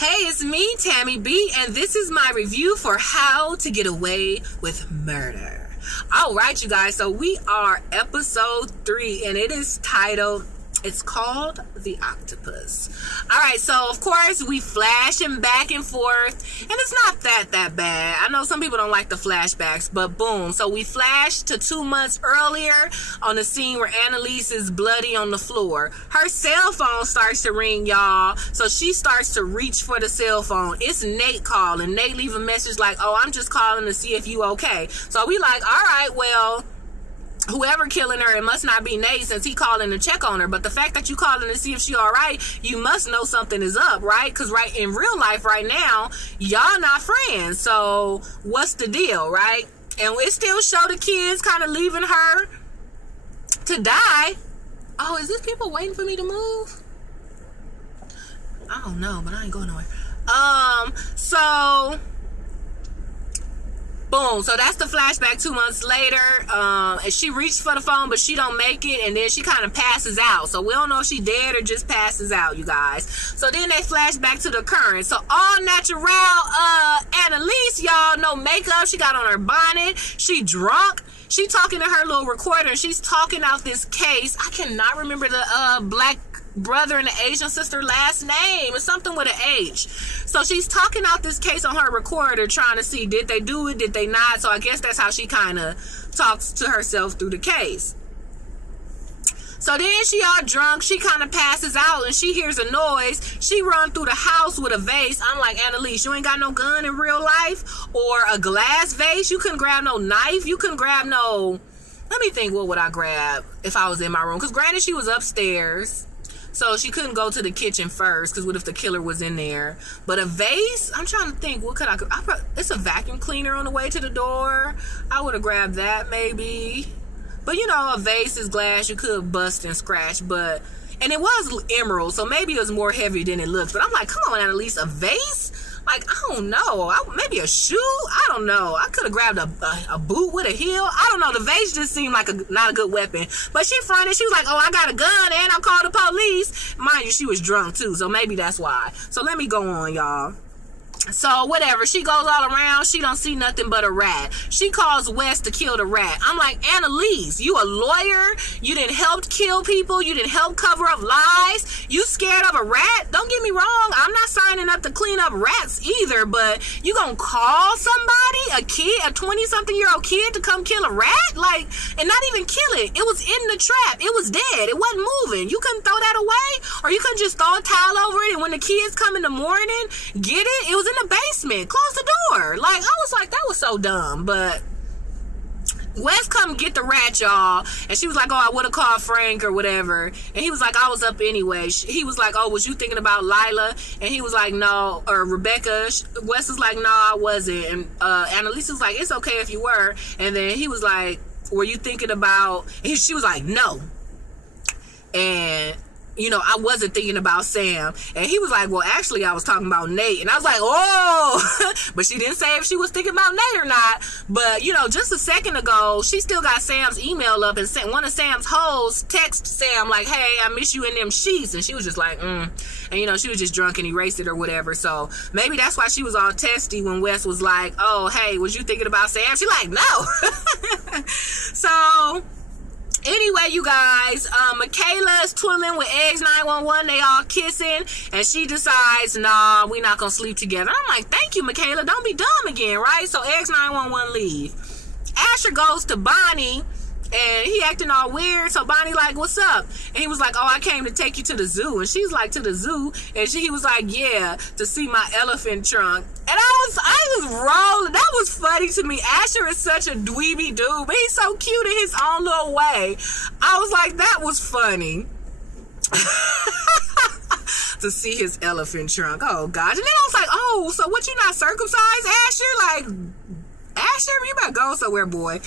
Hey, it's me, Tammy B, and this is my review for How to Get Away with Murder. All right, you guys, so we are episode 3, and it is titled, it's called The Octopus. All right, so of course we flashing back and forth, and it's not that bad. I know some people don't like the flashbacks, but boom. So we flash to 2 months earlier on the scene where Annalise is bloody on the floor. Her cell phone starts to ring, y'all. So she starts to reach for the cell phone. It's Nate calling. Nate leave a message like, oh, I'm just calling to see if you okay. So we like, all right, well, whoever killing her, it must not be Nate since he calling to check on her. But the fact that you calling to see if she all right, you must know something is up, right? Because right in real life right now, y'all not friends. So what's the deal, right? And it still show the kids kind of leaving her to die. Oh, is this people waiting for me to move? I don't know, but I ain't going nowhere. So boom, so that's the flashback 2 months later. And she reached for the phone, but she don't make it, and then she kind of passes out. So we don't know if she dead or just passes out, you guys. So then they flash back to the current. So all natural Annalise, y'all, no makeup. She got on her bonnet. She drunk. She talking to her little recorder. She's talking out this case. I cannot remember the black brother and the Asian sister last name. It's something with an H. So she's talking out this case on her recorder, trying to see, did they do it, did they not? So I guess that's how she kind of talks to herself through the case. So then she all drunk, she kind of passes out, and she hears a noise. She run through the house with a vase. I'm like, Annalise, you ain't got no gun in real life? Or a glass vase? You couldn't grab no knife? You couldn't grab no... Let me think, what would I grab if I was in my room? Because granted, she was upstairs, so she couldn't go to the kitchen first, because what if the killer was in there? But a vase? I'm trying to think, what could I it's a vacuum cleaner on the way to the door. I would have grabbed that maybe. But you know, a vase is glass. You could bust and scratch, but... And it was emerald, so maybe it was more heavy than it looked. But I'm like, come on, Annalise, a vase? Like, I don't know. Maybe a shoe? I don't know. I could have grabbed a boot with a heel. I don't know. The vase just seemed like not a good weapon. But she fronted. She was like, oh, I got a gun and I'll call the police. Mind you, she was drunk too, so maybe that's why. So let me go on, y'all. So whatever, she goes all around, she don't see nothing but a rat. She calls Wes to kill the rat. I'm like, Annalise, you a lawyer? You didn't help kill people? You didn't help cover up lies? You scared of a rat? Don't get me wrong, I'm not signing up to clean up rats either, but you gonna call somebody, a kid, a 20-something-year-old kid, to come kill a rat? Like, and not even kill it. It was in the trap. It was dead. It wasn't moving. You couldn't throw that away? Or you couldn't just throw a towel over it, and when the kids come in the morning, get it? It was in the basement. Close the door. Like, I was like, that was so dumb. But Wes come get the rat, y'all, and she was like, oh, I would have called Frank or whatever, and he was like, I was up anyway. He was like, oh, was you thinking about Lila? And he was like, no. Or Rebecca. Wes was like, no, I wasn't. And Annalise was like, it's okay if you were. And then he was like, were you thinking about... She was like, no. And you know, I wasn't thinking about Sam. And he was like, well, actually, I was talking about Nate. And I was like, oh, but she didn't say if she was thinking about Nate or not. But, you know, just a second ago, she still got Sam's email up, and one of Sam's hoes text Sam like, hey, I miss you in them sheets. And she was just like, And, you know, she was just drunk and erased it or whatever. So maybe that's why she was all testy when Wes was like, oh, hey, was you thinking about Sam? She like, no. So... Anyway, you guys, Michaela's twiddling with Eggs 911. They all kissing, and she decides, nah, we not gonna sleep together. I'm like, thank you, Michaela. Don't be dumb again, right? So Eggs 911 leave. Asher goes to Bonnie, and he acting all weird. So Bonnie like, what's up? And he was like, oh, I came to take you to the zoo. And she's like, to the zoo? And he was like, yeah, to see my elephant trunk. And I was rolling. That was funny to me. Asher is such a dweeby dude, but he's so cute in his own little way. I was like, that was funny. To see his elephant trunk. Oh, gosh. And then I was like, oh, so what, you not circumcised, Asher? Like... Asher, you better go somewhere, boy.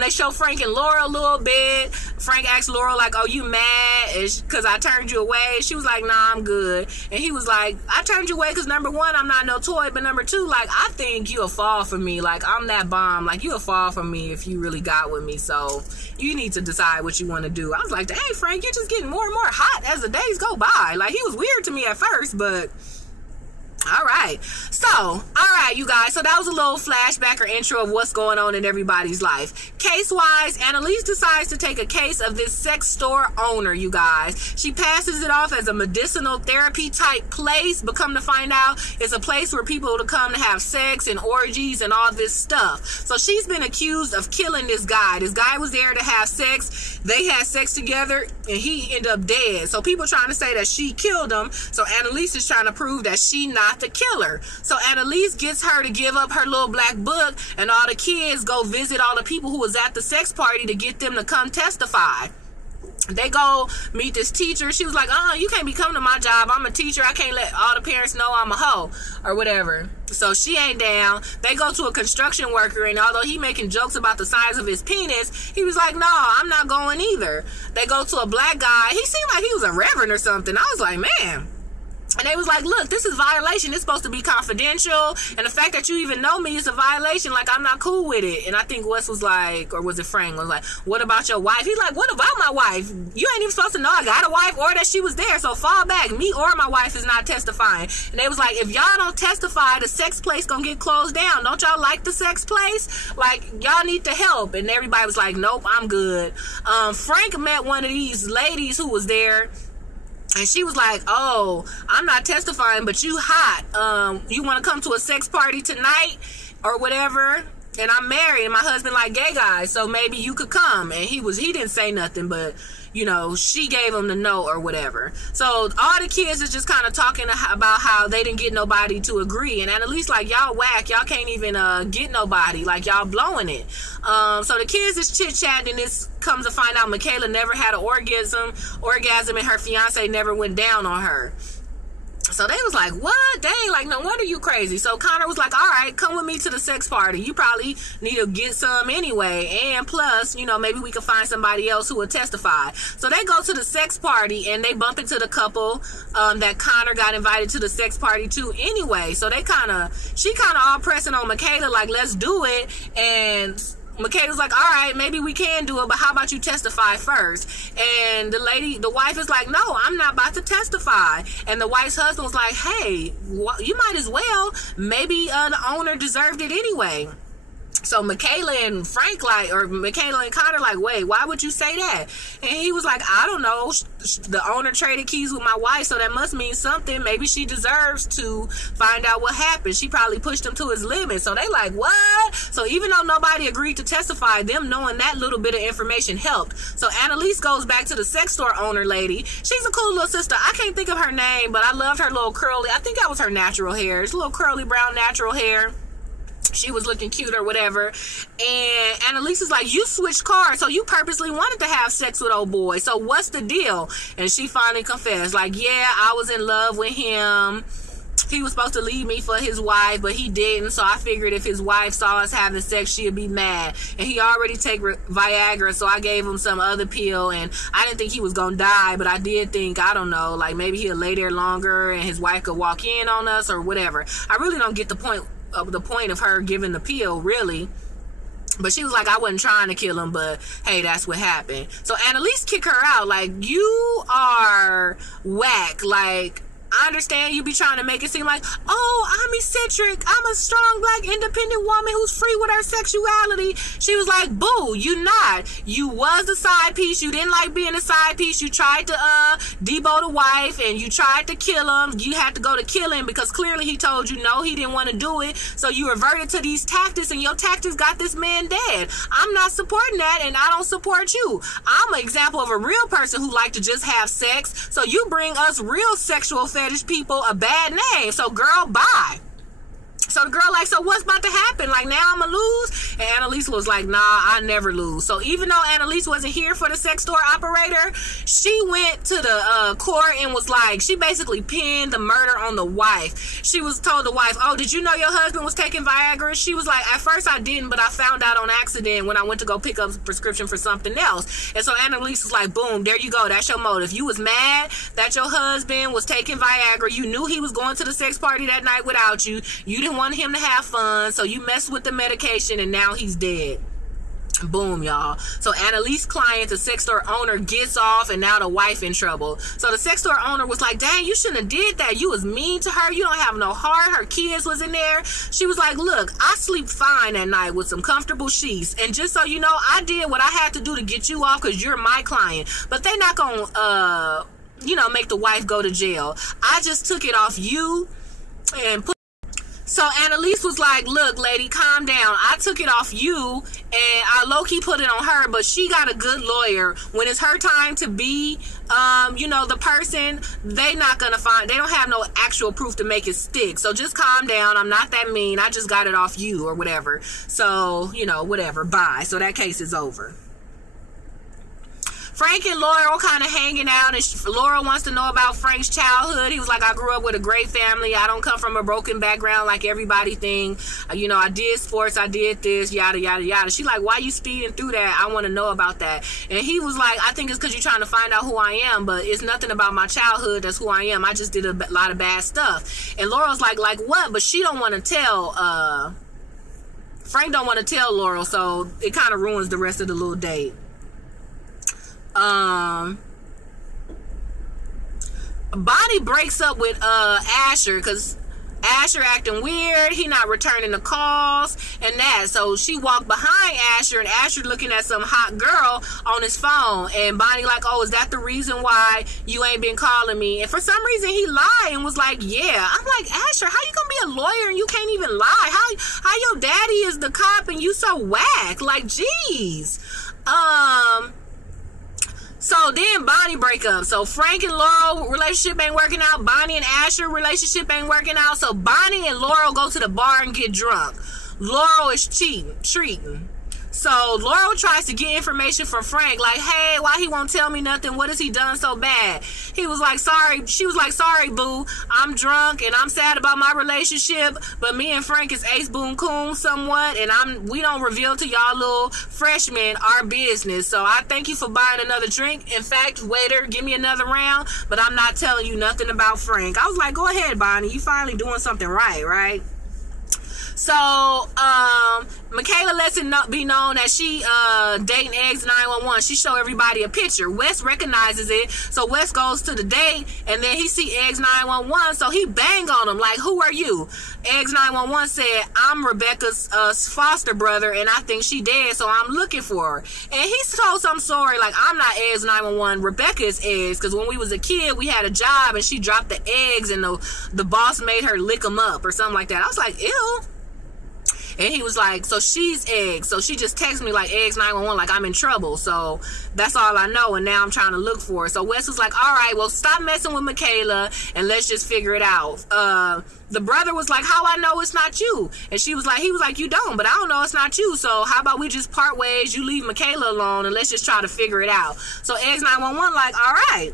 They show Frank and Laura a little bit. Frank asked Laura, like, oh, you mad because I turned you away? She was like, nah, I'm good. And he was like, I turned you away because, number one, I'm not no toy, but number two, like, I think you'll fall for me. Like, I'm that bomb. Like, you'll fall for me if you really got with me. So you need to decide what you want to do. I was like, hey, Frank, you're just getting more and more hot as the days go by. Like, he was weird to me at first, but All right. So, all right, you guys. So that was a little flashback or intro of what's going on in everybody's life. Case-wise, Annalise decides to take a case of this sex store owner, you guys. She passes it off as a medicinal therapy type place, but come to find out, it's a place where people to come to have sex and orgies and all this stuff. So she's been accused of killing this guy. This guy was there to have sex. They had sex together, and he ended up dead. So people trying to say that she killed him. So Annalise is trying to prove that she not the killer. So Annalise gets her to give up her little black book, and all the kids go visit all the people who was at the sex party to get them to come testify. They go meet this teacher. She was like, you can't be coming to my job. I'm a teacher. I can't let all the parents know I'm a hoe or whatever. So she ain't down. They go to a construction worker, and although he making jokes about the size of his penis, he was like, no, I'm not going either. They go to a black guy. He seemed like he was a reverend or something. I was like, man. And they was like, look, this is violation. It's supposed to be confidential. And the fact that you even know me is a violation. Like, I'm not cool with it. And I think Wes was like, or was it Frank, was like, what about your wife? He's like, what about my wife? You ain't even supposed to know I got a wife or that she was there. So fall back. Me or my wife is not testifying. And they was like, if y'all don't testify, the sex place gonna get closed down. Don't y'all like the sex place? Like, y'all need to help. And everybody was like, nope, I'm good. Frank met one of these ladies who was there. And she was like, oh, I'm not testifying, but you hot. You want to come to a sex party tonight or whatever? And I'm married, and my husband like gay guys, so maybe you could come. And he didn't say nothing, but, you know, she gave him the note or whatever. So all the kids is just kind of talking about how they didn't get nobody to agree. And Annalise like, y'all whack. Y'all can't even get nobody. Like, y'all blowing it. So the kids is chit-chatting, and this comes to find out Michaela never had an orgasm, and her fiance never went down on her. So they was like, what? Dang, like, no wonder you crazy. So Connor was like, all right, come with me to the sex party. You probably need to get some anyway. And plus, you know, maybe we can find somebody else who will testify. So they go to the sex party, and they bump into the couple that Connor got invited to the sex party to anyway. So she kind of all pressing on Michaela, like, let's do it. And Michaela's like, all right, maybe we can do it, but how about you testify first? And the wife is like, no, I'm not about to testify. And the wife's husband was like, hey, you might as well. Maybe the owner deserved it anyway. So Michaela and Frank Michaela and Connor like, wait, why would you say that? And he was like, I don't know. The owner traded keys with my wife, so that must mean something. Maybe she deserves to find out what happened. She probably pushed him to his limit. So they like, what? So even though nobody agreed to testify, them knowing that little bit of information helped. So Annalise goes back to the sex store owner lady. She's a cool little sister. I can't think of her name, but I loved her little curly. I think that was her natural hair. It's a little curly brown natural hair. She was looking cute or whatever. And Annalise is like, you switched cars, so you purposely wanted to have sex with old boy. So what's the deal? And she finally confessed, like, yeah, I was in love with him. He was supposed to leave me for his wife, but he didn't. So I figured if his wife saw us having sex, she'd be mad. And he already take Viagra, so I gave him some other pill. And I didn't think he was going to die, but I did think, I don't know, like maybe he'll lay there longer and his wife could walk in on us or whatever. I really don't get the point of her giving the pill, really. But she was like, I wasn't trying to kill him, but hey, that's what happened. So Annalise kicked her out, like, you are whack. Like, I understand you be trying to make it seem like, oh, I'm eccentric. I'm a strong, black, independent woman who's free with her sexuality. She was like, boo, you not. You was the side piece. You didn't like being a side piece. You tried to debo the wife, and you tried to kill him. You had to go to kill him because clearly he told you no, he didn't want to do it. So you reverted to these tactics, and your tactics got this man dead. I'm not supporting that, and I don't support you. I'm an example of a real person who like to just have sex. So you bring us real sexual fetish people a bad name. So girl, bye. So the girl like, so what's about to happen? Like, now I'm gonna lose? And Annalise was like, nah, I never lose. So even though Annalise wasn't here for the sex store operator, she went to the court and was like, she basically pinned the murder on the wife. She was told the wife, oh, did you know your husband was taking Viagra? She was like, at first I didn't, but I found out on accident when I went to go pick up a prescription for something else. And so Annalise was like, boom, there you go. That's your motive. You was mad that your husband was taking Viagra. You knew he was going to the sex party that night without you. You didn't want him to have fun, so you messed with the medication, and now he's dead. Boom, y'all. So Annalise's client, the sex store owner, gets off, and now the wife in trouble. So the sex store owner was like, dang, you shouldn't have did that. You was mean to her. You don't have no heart. Her kids was in there. She was like, look, I sleep fine at night with some comfortable sheets. And just so you know, I did what I had to do to get you off because you're my client. But they not going to, make the wife go to jail. I just took it off you and put. So Annalise was like, look, lady, calm down. I took it off you, and I low-key put it on her, but she got a good lawyer. When it's her time to be, the person, they don't have no actual proof to make it stick. So just calm down. I'm not that mean. I just got it off you or whatever. So, whatever. Bye. So that case is over. Frank and Laurel kind of hanging out, and Laurel wants to know about Frank's childhood. He was like, I grew up with a great family. I don't come from a broken background like everybody think. I did sports. I did this, yada, yada, yada. She like, why you speeding through that? I want to know about that. And he was like, I think it's because you're trying to find out who I am, but it's nothing about my childhood. That's who I am. I just did a lot of bad stuff. And Laurel's like what? But she don't want to tell, Frank don't want to tell Laurel, so it kind of ruins the rest of the little date. Bonnie breaks up with Asher because Asher acting weird. He not returning the calls and that. So she walked behind Asher, and Asher looking at some hot girl on his phone. And Bonnie like, oh, is that the reason why you ain't been calling me? And for some reason he lied and was like, yeah. I'm like, Asher, how you gonna be a lawyer and you can't even lie? How your daddy is the cop and you so whack? Like, jeez. So then Bonnie break up. So Frank and Laurel relationship ain't working out. Bonnie and Asher relationship ain't working out. So Bonnie and Laurel go to the bar and get drunk. Laurel is treating. So Laurel tries to get information from Frank, like, hey, why he won't tell me nothing? What has he done so bad? He was like, sorry. She was like, sorry, boo. I'm drunk and I'm sad about my relationship, but me and Frank is ace boon coon somewhat, and we don't reveal to y'all little freshmen our business. So I thank you for buying another drink. In fact, waiter, give me another round, but I'm not telling you nothing about Frank. I was like, go ahead, Bonnie. You finally doing something right? So, Michaela lets it be known that she dating Eggs 911. She show everybody a picture. Wes recognizes it, so Wes goes to the date, and then he see Eggs 911, so he bang on him like, who are you? Eggs 911 said, I'm Rebecca's foster brother, and I think she dead, so I'm looking for her. And he told some story like, I'm not Eggs 911, Rebecca is Eggs, because when we was a kid, we had a job, and she dropped the eggs, and the boss made her lick them up, or something like that. I was like, ew. And he was like, so she's Eggs. So she just texted me like, Eggs 911, like I'm in trouble. So that's all I know, and now I'm trying to look for her. So Wes was like, all right, well, stop messing with Michaela and let's just figure it out. The brother was like, how I know it's not you? And he was like, you don't, but I don't know it's not you. So how about we just part ways? You leave Michaela alone and let's just try to figure it out. So Eggs 911 like, all right.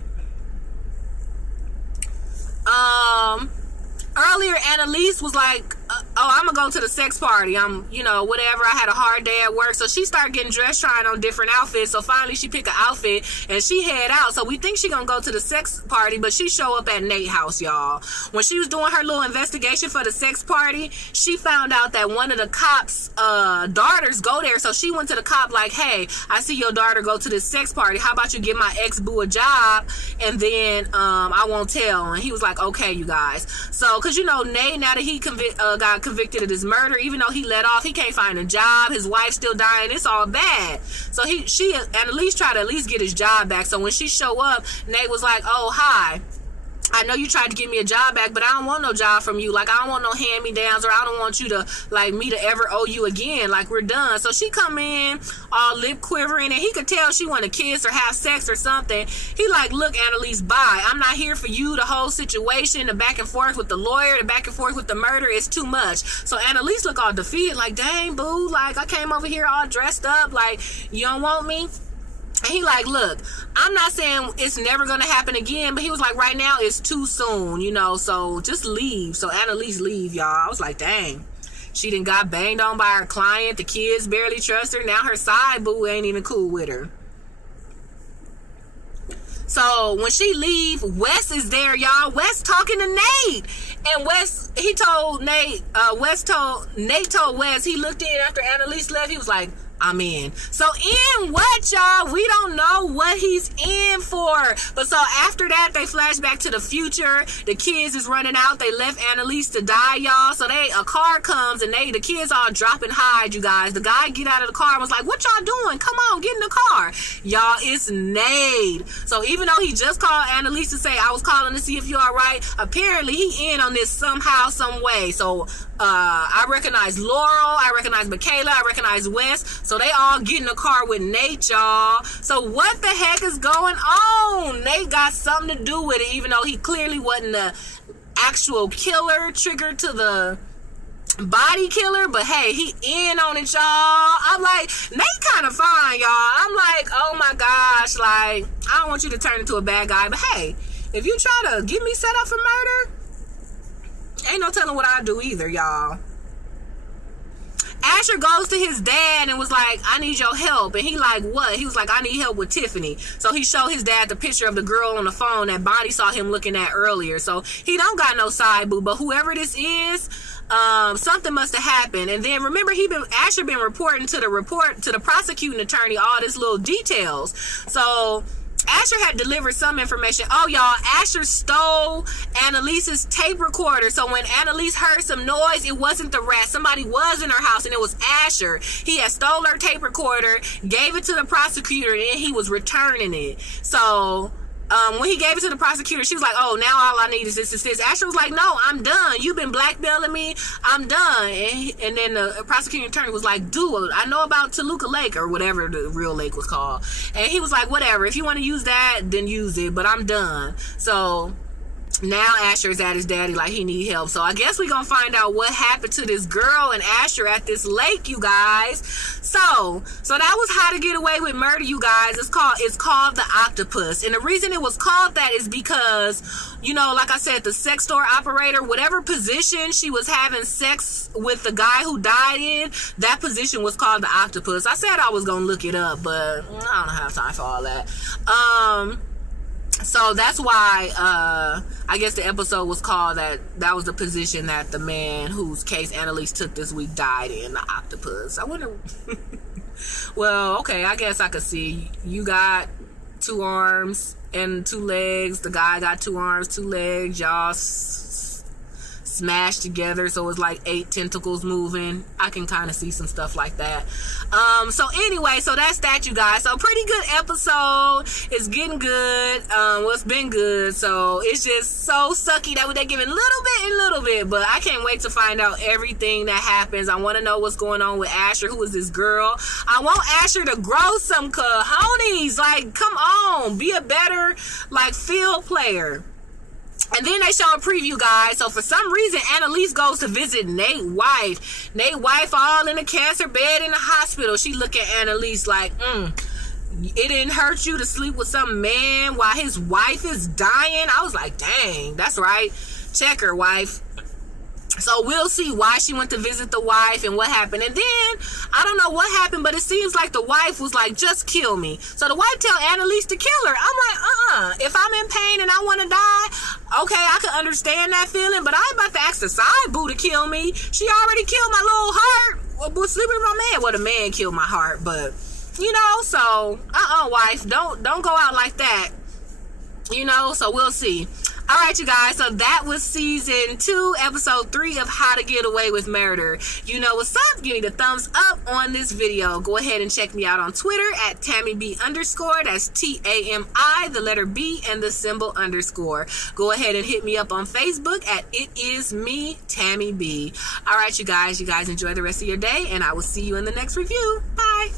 Earlier, Annalise was like, I'm gonna go to the sex party. Whatever. I had a hard day at work. So she started getting dressed, trying on different outfits. So finally she picked an outfit and she head out. So we think she gonna go to the sex party, but she show up at Nate's house, y'all. When she was doing her little investigation for the sex party, she found out that one of the cops' daughters go there. So she went to the cop like, hey, I see your daughter go to this sex party. How about you give my ex-boo a job, and then I won't tell. And he was like, okay, you guys. So, because Nate, now that he got convicted of this murder, even though he let off, he can't find a job. His wife's still dying. It's all bad. So Annalise tried to at least get his job back. So when she show up, Nate was like, oh, hi. I know you tried to get me a job back, but I don't want no job from you. Like, I don't want no hand-me-downs, or I don't want you to, like, me to ever owe you again. Like, we're done. So she come in all lip quivering, and he could tell she want to kiss or have sex or something. He like, look, Annalise, bye. I'm not here for you. The whole situation, the back and forth with the lawyer, the back and forth with the murder is too much. So Annalise look all defeated, like, dang, boo. Like, I came over here all dressed up. Like, you don't want me? And he like, look, I'm not saying it's never going to happen again, but he was like, right now it's too soon, so just leave. So Annalise leave, y'all. I was like, dang. She done got banged on by her client. The kids barely trust her. Now her side boo ain't even cool with her. So when she leave, Wes is there, y'all. Wes talking to Nate. And Nate told Wes, he looked in after Annalise left. He was like, I'm in. So in what, y'all? We don't know what he's in for. But so after that, they flash back to the future. The kids is running out. They left Annalise to die, y'all. So a car comes and the kids all dropping hide, you guys. The guy get out of the car and was like, what y'all doing? Come on, get in the car. Y'all, it's Nade. So even though he just called Annalise to say, I was calling to see if you all right, apparently he in on this somehow, some way. So I recognize Laurel, I recognize Michaela, I recognize Wes. So they all get in the car with Nate, y'all. So what the heck is going on? Nate got something to do with it, even though he clearly wasn't the actual killer, triggered to the body killer. But hey, he in on it, y'all. I'm like, Nate kind of fine, y'all. I'm like, oh my gosh, like, I don't want you to turn into a bad guy, but hey, if you try to get me set up for murder, ain't no telling what I do either, y'all. Asher goes to his dad and was like, I need your help. And he like, what? He was like, I need help with Tiffany. So he showed his dad the picture of the girl on the phone that Bonnie saw him looking at earlier. So he don't got no side boo, but whoever this is, something must have happened. And then remember, Asher been reporting to the prosecuting attorney all this little details. So Asher had delivered some information. Oh, y'all, Asher stole Annalise's tape recorder. So when Annalise heard some noise, it wasn't the rat. Somebody was in her house, and it was Asher. He had stole her tape recorder, gave it to the prosecutor, and then he was returning it. So when he gave it to the prosecutor, she was like, oh, now all I need is this. Asher was like, no, I'm done. You've been blackmailing me. I'm done. And then the prosecuting attorney was like, dude, I know about Toluca Lake, or whatever the real lake was called. And he was like, whatever. If you want to use that, then use it. But I'm done. So now Asher's at his daddy like he need help. So I guess we're gonna find out what happened to this girl and Asher at this lake, you guys. So that was How to Get Away with Murder, you guys. It's called the Octopus. And the reason it was called that is because, you know, like I said, the sex store operator, whatever position she was having sex with the guy who died in, that position was called the Octopus. I said I was gonna look it up, but I don't have time for all that. So that's why I guess the episode was called that was the position that the man whose case Annalise took this week died in, the Octopus. I wonder well, okay, I guess I could see. You got 2 arms and 2 legs. The guy got 2 arms, 2 legs. Y'all smashed together, so it's like 8 tentacles moving. I can kind of see some stuff like that. So anyway, so that's that, you guys. So pretty good episode. It's getting good. Well, it's been good. So it's just so sucky that they're giving little bit, but I can't wait to find out everything that happens. I want to know what's going on with Asher. Who is this girl? I want Asher to grow some cojones. Like, come on, be a better like field player. And then they show a preview, guys. So for some reason, Annalise goes to visit Nate's wife. Nate's wife all in a cancer bed in the hospital. She look at Annalise like, it didn't hurt you to sleep with some man while his wife is dying? I was like, dang, that's right. Check her, wife. So we'll see why she went to visit the wife and what happened. And then, I don't know what happened, but it seems like the wife was like, just kill me. So the wife tell Annalise to kill her. I'm like, if I'm in pain and I want to die, okay, I can understand that feeling, but I ain't about to ask the side boo to kill me. She already killed my little heart with sleeping with my man. Well, the man killed my heart, but, you know, so, wife, don't go out like that. You know, so we'll see. All right, you guys, so that was season 2, episode 3 of How to Get Away with Murder. You know what's up? Give me the thumbs up on this video. Go ahead and check me out on Twitter at TammyB_. That's TAMI, the letter B, and the symbol _. Go ahead and hit me up on Facebook at It Is Me, Tammy B. All right, you guys enjoy the rest of your day, and I will see you in the next review. Bye.